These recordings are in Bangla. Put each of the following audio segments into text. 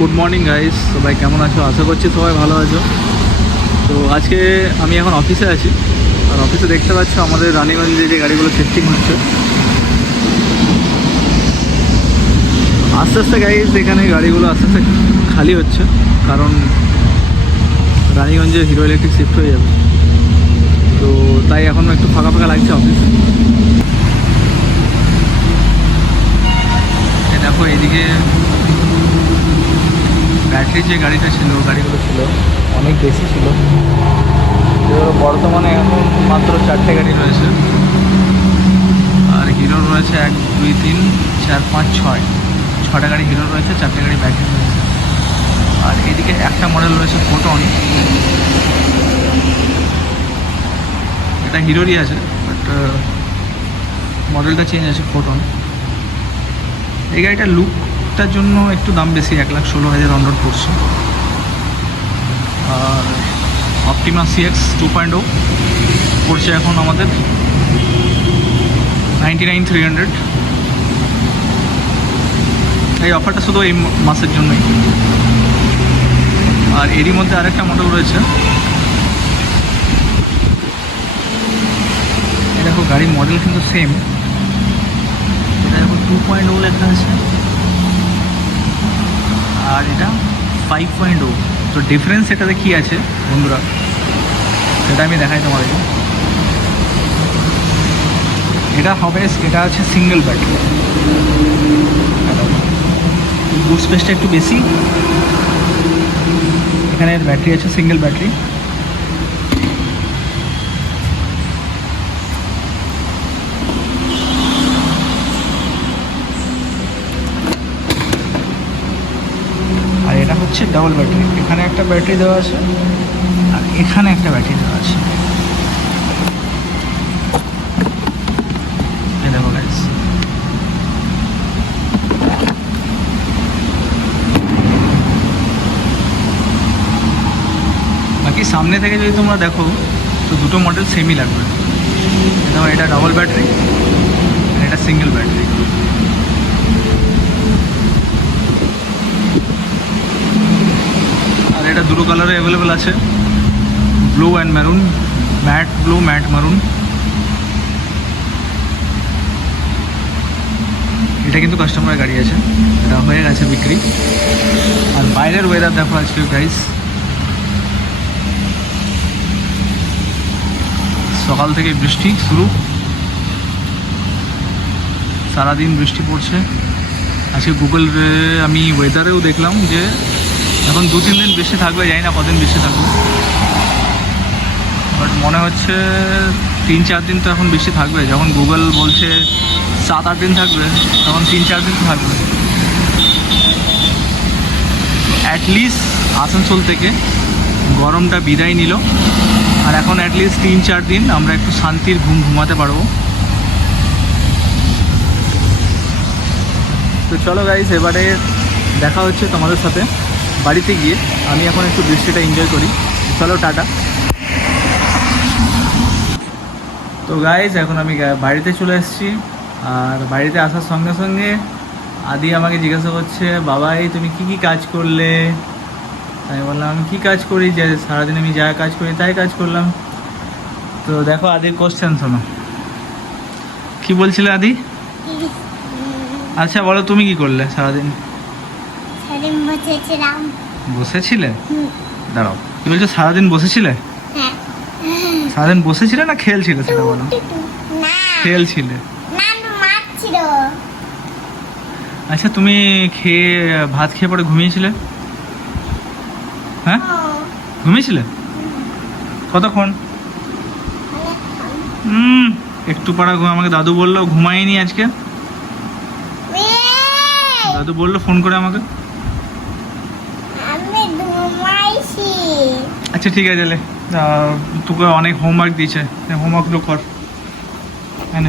গুড মর্নিং গাইস, সবাই কেমন আছো? আশা করছি সবাই ভালো আছো। তো আজকে আমি এখন অফিসে আছি, আর অফিসে দেখতে পাচ্ছ আমাদের রানীগঞ্জে যে গাড়িগুলো শিফটিং হচ্ছে আস্তে আস্তে। গাইস এখানে গাড়িগুলো আস্তে আস্তে খালি হচ্ছে, কারণ রানীগঞ্জে হিরো ইলেকট্রিক শিফট হয়ে যাবে। তো তাই এখন একটু ফাঁকা ফাঁকা লাগছে অফিসে। দেখো এইদিকে ব্যাটারির যে গাড়িটা ছিল, গাড়িগুলো ছিল অনেক বেশি ছিল। বর্তমানে এখন মাত্র 4টে গাড়ি রয়েছে, আর হিরো রয়েছে 1 2 3 4 5 6টা গাড়ি হিরো রয়েছে, 4টে গাড়ি ব্যাটারি রয়েছে। আর এদিকে একটা মডেল রয়েছে ফোটন, এটা হিরোরই আছে বাট মডেলটা চেঞ্জ আছে, ফোটন। এই গাড়িটার লুকটার জন্য একটু দাম বেশি, 1,16,000 অন রোড পড়ছে। আর অপটিমা CX 2.0 পড়ছে এখন আমাদের 99,300। এই অফারটা শুধু এই মাসের জন্যই। আর এরই মধ্যে আরেকটা মডেল রয়েছে, দেখো গাড়ির মডেল কিন্তু সেম, এটা দেখো 2.0 লেখা আছে, আর এটা 5.0। তো ডিফারেন্স এটাতে কী আছে বন্ধুরা, সেটা আমি দেখাই তোমাদেরকে। এটা হবে, এটা আছে সিঙ্গেল ব্যাটারি, বুট স্পেসটা একটু বেশি। এখানে ব্যাটারি আছে সিঙ্গেল ব্যাটারি। আর এটা হচ্ছে ডাবল ব্যাটারি, এখানে একটা ব্যাটারি দেওয়া আছে আর এখানে একটা ব্যাটারি দেওয়া আছে। এই দেখো গাইস, বাকি সামনে থেকে যদি তোমরা দেখো তো দুটো মডেল সেমই লাগবে। দেখো এটা ডাবল ব্যাটারি, এটা সিঙ্গেল ব্যাটারি। আর এটা দুটো কালারে অ্যাভেলেবেল আছে, blue and maroon, matte blue, matte maroon. এটা কিন্তু কাস্টমারের গাড়ি আছে, এটা হয়ে গেছে বিক্রি। আর বাইরের ওয়েদার দেখো আজকে গাইস, সকাল থেকে বৃষ্টি শুরু, সারাদিন বৃষ্টি পড়ছে। আজকে গুগলে আমি ওয়েদারেও দেখলাম যে এখন 2-3 দিন বৃষ্টি থাকবে, জানি না কদিন বৃষ্টি থাকবে, বাট মনে হচ্ছে 3-4 দিন তো এখন বৃষ্টি থাকবে। যখন গুগল বলছে 7-8 দিন থাকবে, তখন 3-4 দিন তো থাকবে। অ্যাটলিস্ট আসানসোল থেকে গরমটা বিদায় নিল, আর এখন অ্যাটলিস্ট 3-4 দিন আমরা একটু শান্তির ঘুম ঘুমাতে পারবো। তো চলো গাইস, এবারে দেখা হচ্ছে তোমাদের সাথে বাড়িতে গিয়ে। আমি এখন একটু বৃষ্টিটা এনজয় করি। চলো টাটা। তো গাইস এখন আমি বাড়িতে চলে এসেছি, আর বাড়িতে আসার সঙ্গে সঙ্গে আদি আমাকে জিজ্ঞাসা করছে, বাবাই তুমি কি কাজ করলে? আমি বললাম আমি কী কাজ করি, যে সারাদিন আমি যা কাজ করি তাই কাজ করলাম। তো দেখো আদির কোশ্চেন শোনো, কি বলছিলে আদি? আচ্ছা বলো, তুমি কি করলে সারাদিন? বসেছিলে? দাঁড়াও, কি বলছো সারাদিন বসেছিলে? সারাদিন বসেছিলে না খেলছিলে সেটা বলো। খেলছিলে। আচ্ছা তুমি ভাত খেয়ে পরে ঘুমিয়েছিলে? হ্যাঁ ঘুমিয়েছিলে কতক্ষণ? একটু পাড়া ঘুম। আমাকে দাদু বললো ঘুমাইনি আজকে, দাদু বললো ফোন করে আমাকে। আচ্ছা ঠিক আছে, তোকে অনেক হোমওয়ার্ক দিয়েছে, হোমওয়ার্কগুলো কর। হ্যাঁ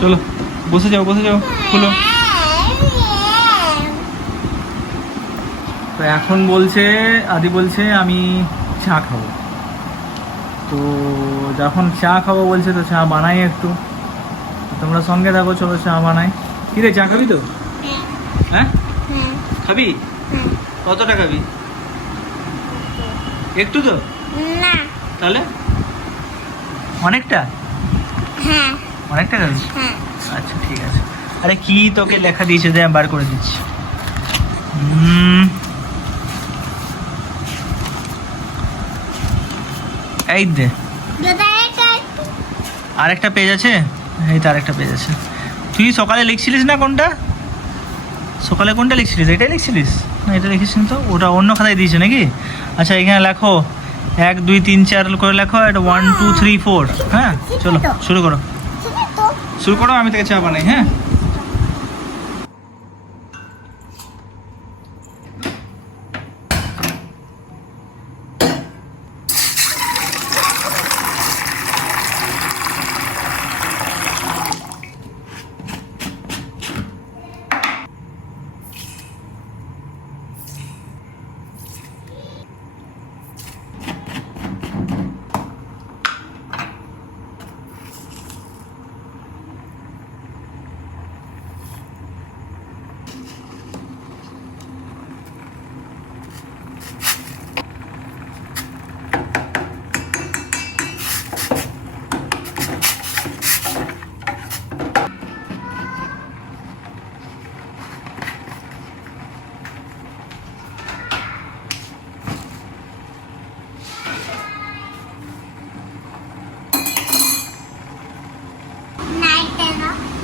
চলো বসে যাও, বসে যাও, খুলো। তো এখন বলছে, আদি বলছে আমি চা খাবো। তো যখন চা খাবো বলছে, তো চা বানাই একটু, তোমরা সঙ্গে থাকো, চলো চা বানাই। কি রে চা খাবি তো? হ্যাঁ হ্যাঁ খাবি? হ্যাঁ কতটা খাবি? একটু তো? না তাহলে অনেকটা? হ্যাঁ অনেকটা খাবি? হ্যাঁ আচ্ছা ঠিক আছে। আরে কি তোকে লেখা দিয়েছে, দে আমি বার করে দিচ্ছি। এই দে, আরেকটা পেজ আছে, এই তো আরেকটা পেজ আছে। তুই সকালে লিখছিলিস না কোনটা? সকালে কোনটা লিখছিলিস? এটাই লিখছিলিস না? এটা লিখিস তো, ওটা অন্য খাতায় দিয়েছে নাকি? আচ্ছা এখানে লেখো 1 2 3 4 করে লেখো, এটা 1 2 3 4। হ্যাঁ চলো শুরু করো, শুরু করো, আমি থেকে চা বানাই। হ্যাঁ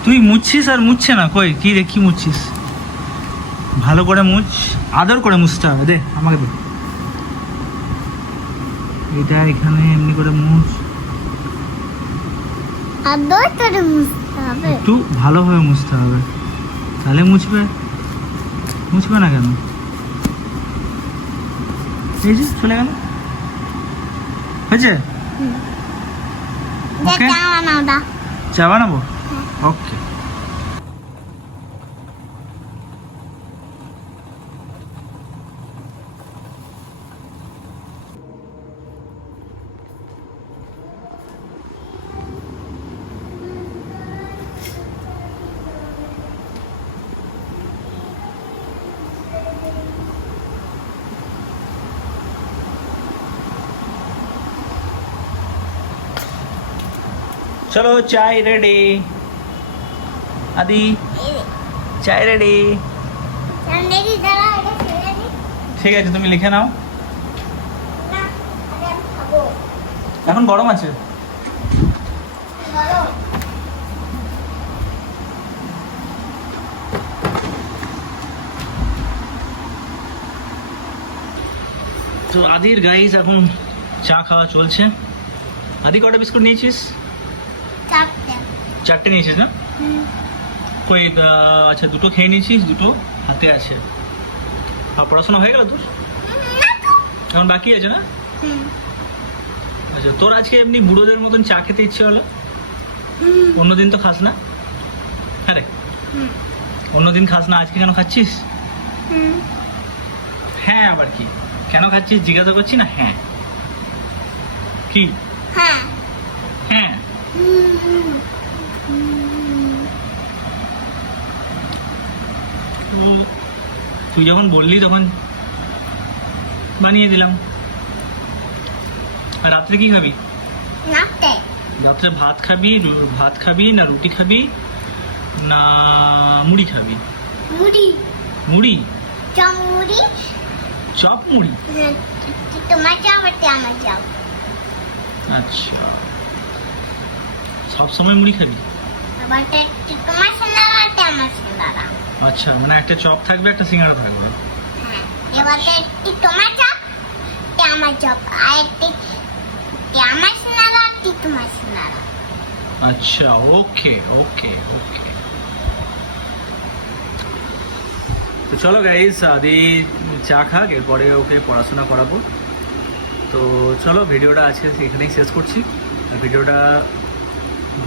তুই মুছছিস আর মুছছে না, কই কি রে, কি মুছছিস? ভালো করে মুছ, আদর করে মুছতে হবে। দে আমাকে দে, এটা এখানে এমনি করে মুছ, আদর করে মুছতে হবে। একটু ভালোভাবে মুছতে হবে, তাহলে মুছবে। মুছবে না কেন? এই যে চলে গেল, হয়েছে? ওকে চা বানাও দা। চা বানাবো? ওকে। চলো চাই রেডি। আদি চাই রেডি। চান্দেরি দাঁড়া, এটা ছেড়ে দি। ঠিক আছে তুমি লিখে নাও। না, আগে আমি খাবো। এখন গরম আছে। বলো। তো আদির গাইস এখন চা খাওয়া চলছে। আদি কটা বিস্কুট নিয়েছিস? চারটে। 4টে নিয়েছিস না? কই আচ্ছা দুটো খেয়ে নিয়েছিস, দুটো হাতে আছে। আর পড়াশোনা হয়ে গেল তোর? এখন বাকি আছে না? আচ্ছা তোর আজকে এমনি বুড়োদের মতন চা খেতে ইচ্ছে হলো? অন্যদিন তো খাস না? হ্যাঁ রে, অন্যদিন খাস না, আজকে কেন খাচ্ছিস? হ্যাঁ আবার কি, কেন খাচ্ছিস জিজ্ঞাসা করছি না? হ্যাঁ কি? হ্যাঁ। হ্যাঁ ও, তুই যখন বললি তখন বানিয়ে দিলাম। আর রাত্রে কি খাবি? নাতে। রাত্রে ভাত খাবি? ভাত খাবি না রুটি খাবি না মুড়ি খাবি? মুড়ি। মুড়ি? চপ মুড়ি। চপ মুড়ি? তোমার চপ আর আমার চপ। আচ্ছা সব সময় মুড়ি খাবি? আবার তোমার সিঙ্গারা আর আমার সিঙ্গারা। আচ্ছা মানে একটা চপ থাকবে, একটা সিঙ্গাড়া থাকবে। হ্যাঁ, এবার একটি তোমার চপ, আমার চপ, আর একটি আমার সিঙ্গারা আর তোমার সিঙ্গারা। আচ্ছা ওকে ওকে ওকে। তো চলো গাইস, আদি চা খাক, এরপরে ওকে পড়াশোনা করাবো। তো চলো ভিডিওটা আজকে এখানেই শেষ করছি। আর ভিডিওটা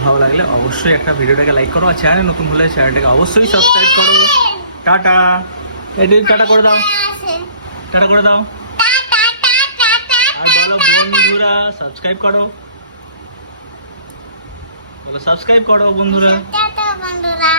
ভালো লাগলে অবশ্যই একটা ভিডিওটাকে লাইক করো, আর চ্যানেল নতুন হলে চ্যানেলটাকে অবশ্যই সাবস্ক্রাইব করো। টাটা, এটি টাটা করে দাও, টাটা করে দাও। আর বলো বন্ধুরা সাবস্ক্রাইব করো, বলো সাবস্ক্রাইব করো বন্ধুরা। বন্ধুরা।